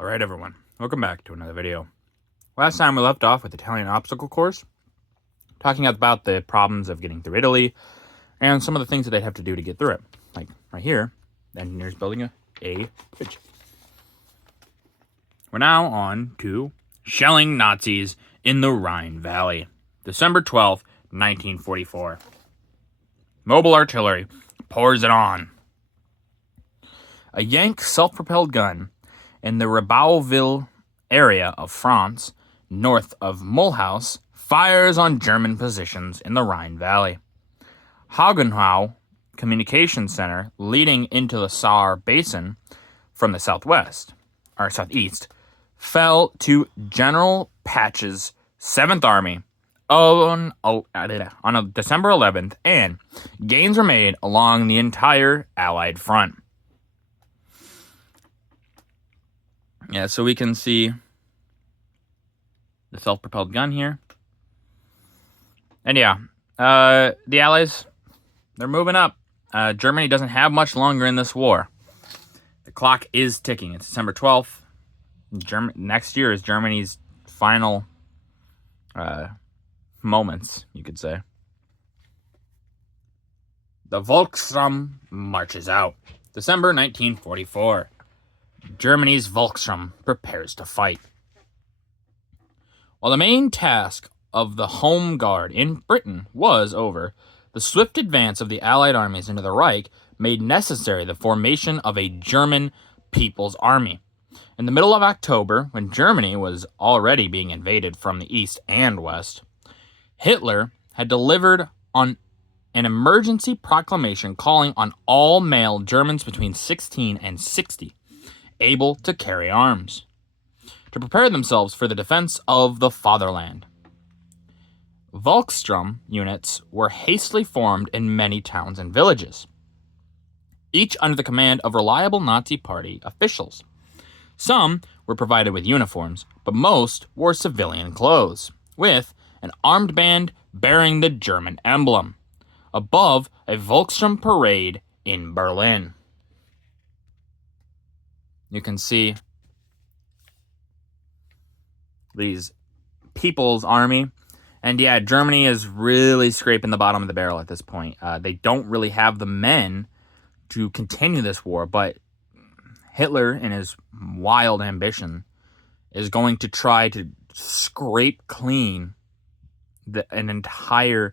Alright everyone, welcome back to another video. Last time we left off with the Italian obstacle course, talking about the problems of getting through Italy, and some of the things that they'd have to do to get through it. Like, right here, the engineer's building a bridge. We're now on to shelling Nazis in the Rhine Valley. December 12th, 1944. Mobile artillery pours it on. A Yank self-propelled gun in the Rebauville area of France, north of Mulhouse, fires on German positions in the Rhine Valley. Hagenau Communication Center, leading into the Saar Basin from the southeast, fell to General Patch's 7th Army on December 11th, and gains were made along the entire Allied front. Yeah, so we can see the self-propelled gun here. And yeah, the Allies, they're moving up. Germany doesn't have much longer in this war. The clock is ticking. It's December 12th. Next year is Germany's final moments, you could say. The Volksraum marches out. December 1944. Germany's Volksraum prepares to fight. While the main task of the Home Guard in Britain was over, the swift advance of the Allied armies into the Reich made necessary the formation of a German People's Army. In the middle of October, when Germany was already being invaded from the east and west, Hitler had delivered on an emergency proclamation calling on all male Germans between 16 and 60 able to carry arms, to prepare themselves for the defense of the fatherland. Volkssturm units were hastily formed in many towns and villages, each under the command of reliable Nazi Party officials. Some were provided with uniforms, but most wore civilian clothes, with an armed band bearing the German emblem, above a Volkssturm parade in Berlin. You can see these People's Army. And yeah, Germany is really scraping the bottom of the barrel at this point. They don't really have the men to continue this war, but Hitler, in his wild ambition, is going to try to scrape clean an entire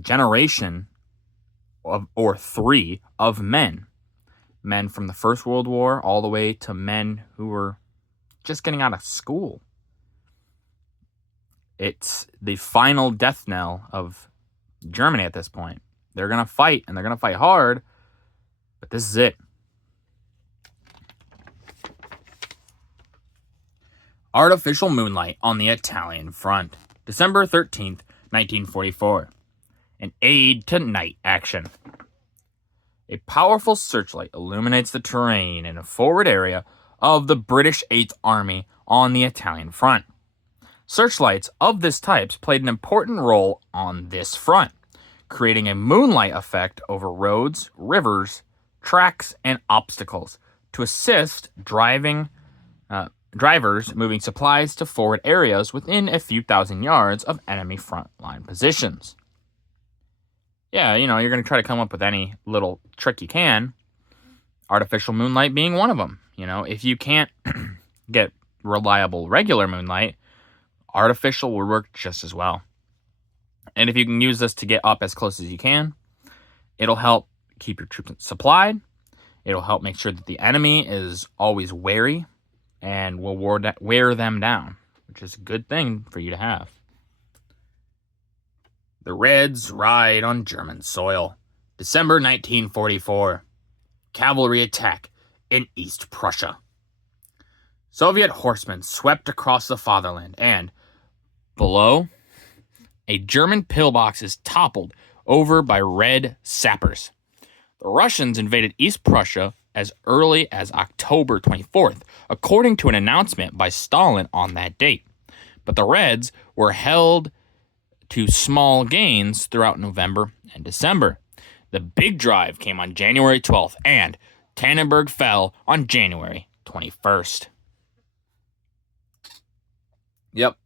generation or three of men. Men from the First World War all the way to men who were just getting out of school. It's the final death knell of Germany at this point. They're going to fight, and they're going to fight hard, but this is it. Artificial moonlight on the Italian front. December 13th, 1944. An aid to night action. A powerful searchlight illuminates the terrain in a forward area of the British 8th Army on the Italian front. Searchlights of this type played an important role on this front, creating a moonlight effect over roads, rivers, tracks, and obstacles to assist drivers moving supplies to forward areas within a few thousand yards of enemy front line positions. Yeah, you're going to try to come up with any little trick you can, artificial moonlight being one of them. If you can't get reliable regular moonlight, artificial will work just as well. And if you can use this to get up as close as you can, it'll help keep your troops supplied. It'll help make sure that the enemy is always wary and will wear them down, which is a good thing for you to have. The Reds ride on German soil. December 1944. Cavalry attack in East Prussia. Soviet horsemen swept across the fatherland, and below, a German pillbox is toppled over by Red sappers. The Russians invaded East Prussia as early as October 24th, according to an announcement by Stalin on that date. But the Reds were held to small gains throughout November and December. The big drive came on January 12th, and Tannenberg fell on January 21st. Yep.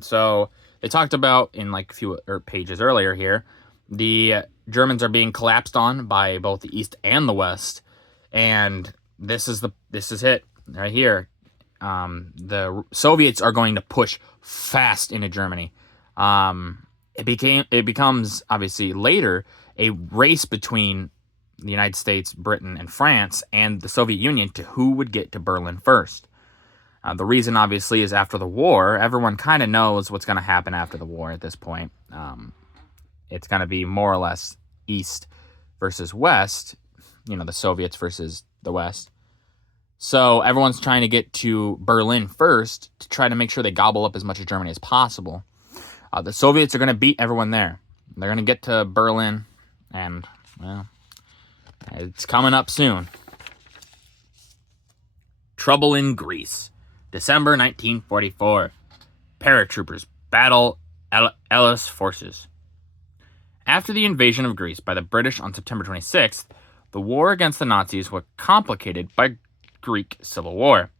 So they talked about in like a few pages earlier here, the Germans are being collapsed on by both the East and the West, and this is it right here. The Soviets are going to push fast into Germany. It becomes obviously later a race between the United States, Britain, and France, and the Soviet Union to who would get to Berlin first. The reason, obviously, is after the war, everyone kind of knows what's going to happen after the war at this point. It's going to be more or less East versus West, the Soviets versus the West. So everyone's trying to get to Berlin first to try to make sure they gobble up as much of Germany as possible. The Soviets are going to beat everyone there. They're going to get to Berlin, and, well, it's coming up soon. Trouble in Greece. December 1944. Paratroopers battle Ellis forces. After the invasion of Greece by the British on September 26th, the war against the Nazis was complicated by Greek Civil War.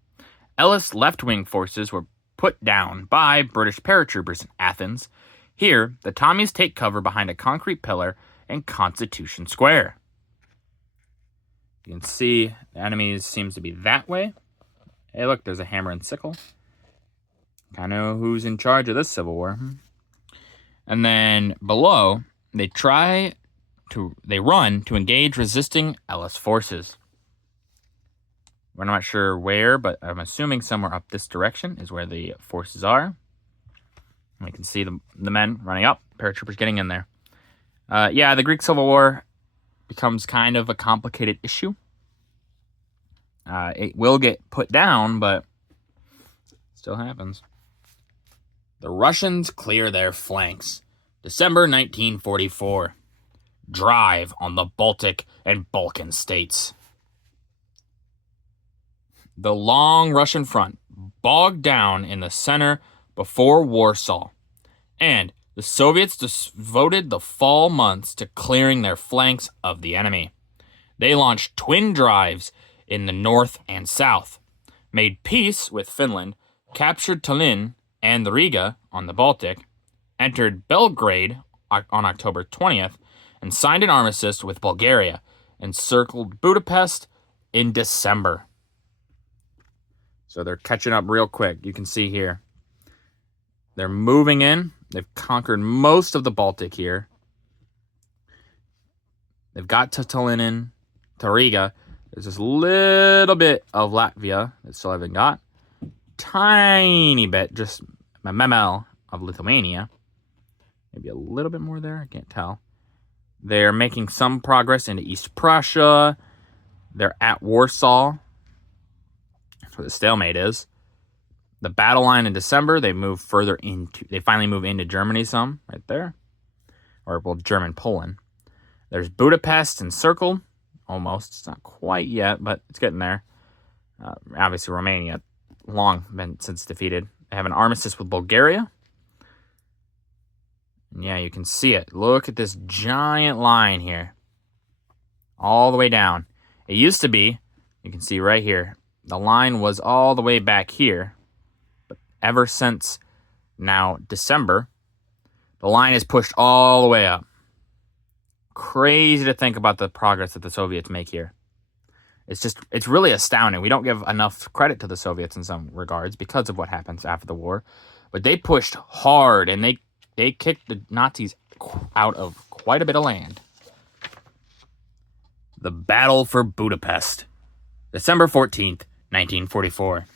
Ellis left-wing forces were put down by British paratroopers in Athens. Here, the Tommies take cover behind a concrete pillar in Constitution Square. You can see the enemy seems to be that way. Hey, look, there's a hammer and sickle. Kind of know who's in charge of this Civil War. And then below, they run to engage resisting Ellis forces. We're not sure where, but I'm assuming somewhere up this direction is where the forces are. We can see the men running up, paratroopers getting in there. The Greek Civil War becomes kind of a complicated issue. It will get put down, but still happens. The Russians clear their flanks. December 1944. Drive on the Baltic and Balkan states. The long Russian front bogged down in the center before Warsaw, and the Soviets devoted the fall months to clearing their flanks of the enemy. They launched twin drives in the north and south, made peace with Finland, captured Tallinn and Riga on the Baltic, entered Belgrade on October 20th, and signed an armistice with Bulgaria, encircled Budapest in December. So they're catching up real quick. You can see here. They're moving in. They've conquered most of the Baltic here. They've got to Tallinn, to Riga. There's this little bit of Latvia that still haven't got. Tiny bit, just a memel of Lithuania. Maybe a little bit more there. I can't tell. They're making some progress into East Prussia. They're at Warsaw. That's where the stalemate is. The battle line in December, they finally move into Germany some, right there. German Poland. There's Budapest encircled, almost. It's not quite yet, but it's getting there. Obviously, Romania, long been since defeated. They have an armistice with Bulgaria. And yeah, you can see it. Look at this giant line here. All the way down. It used to be, you can see right here, the line was all the way back here. But ever since now December, the line is pushed all the way up. Crazy to think about the progress that the Soviets make here. It's really astounding. We don't give enough credit to the Soviets in some regards because of what happens after the war. But they pushed hard, and they kicked the Nazis out of quite a bit of land. The Battle for Budapest. December 14th, 1944.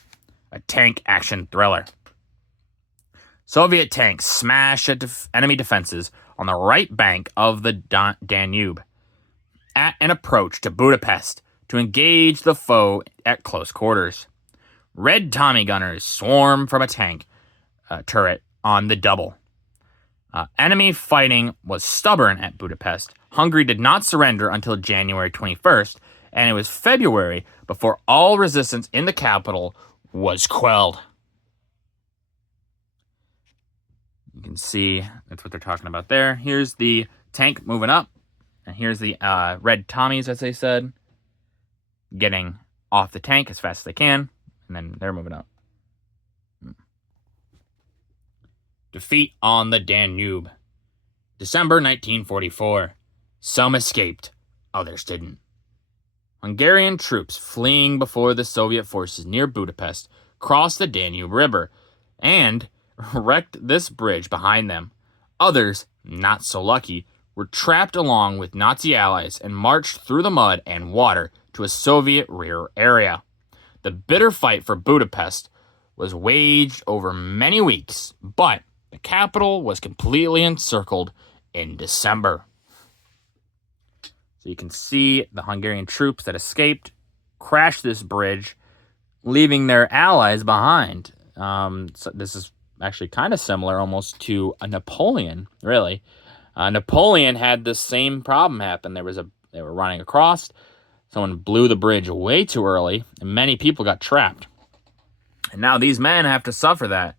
A tank action thriller. Soviet tanks smash at enemy defenses on the right bank of the Danube at an approach to Budapest to engage the foe at close quarters. Red Tommy gunners swarm from a tank turret on the double. Enemy fighting was stubborn at Budapest. Hungary did not surrender until January 21st, and it was February before all resistance in the capital was quelled. You can see that's what they're talking about there. Here's the tank moving up, and here's the red Tommies, as they said, getting off the tank as fast as they can, and then they're moving up. Defeat on the Danube. December 1944. Some escaped, others didn't. Hungarian troops fleeing before the Soviet forces near Budapest crossed the Danube River and wrecked this bridge behind them. Others, not so lucky, were trapped along with Nazi allies and marched through the mud and water to a Soviet rear area. The bitter fight for Budapest was waged over many weeks, but the capital was completely encircled in December. So you can see the Hungarian troops that escaped crashed this bridge, leaving their allies behind. So this is actually kind of similar almost to a Napoleon, really. Napoleon had the same problem happen. They were running across. Someone blew the bridge way too early, and many people got trapped. And now these men have to suffer that.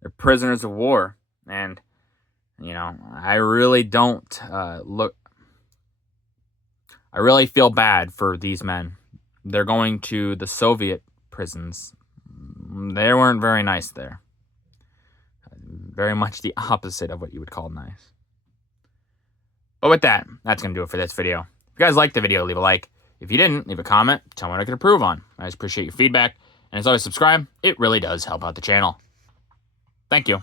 They're prisoners of war. And, I really don't I really feel bad for these men. They're going to the Soviet prisons. They weren't very nice there. Very much the opposite of what you would call nice. But with that, that's going to do it for this video. If you guys liked the video, leave a like. If you didn't, leave a comment. Tell me what I could improve on. I just appreciate your feedback. And as always, subscribe. It really does help out the channel. Thank you.